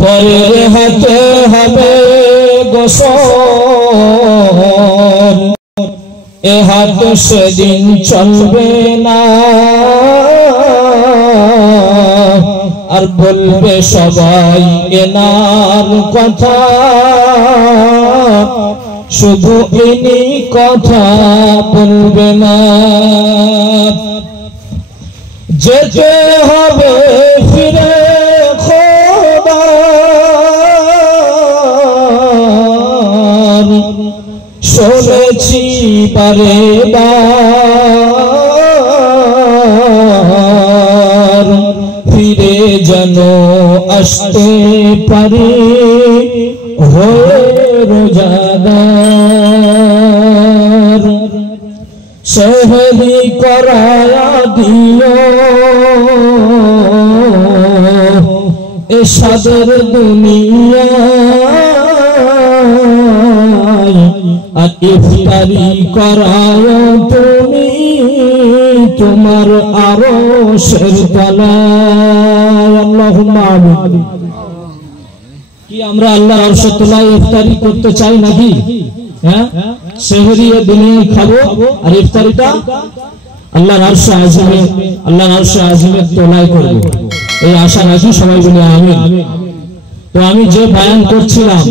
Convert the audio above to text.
পরের হাতে হবে গোসল, এ হাত সেদিন চলবে না, আর বলবে সবাই এনার কথা, শুধু ইনি কথা বলবে না। যেতে হবে ফিরে খোদার, শুনেছি বারে বার, ফিরে যেন আসতে পারি হয়ে রোজাদার। সেহরি করায়া দিও এ সাদর দুনিয়ায়, আর ইফতারি করায় তুমি তোমার আরশের তলায়। আল্লাহুম্মা আমিন। কি আমরা আল্লাহর আরশের তলায় ইফতারি করতে চাই নাকি? হ্যাঁ, সেহরি দুনিয়ায় খাবো আর ইফতারিটা আল্লাহর আরশে আজিমে, আল্লাহর আরশে আজিমের তলায় করব, এই আশা রাখি। সবাই বলে আমিন। তো আমি যে বয়ান করছিলাম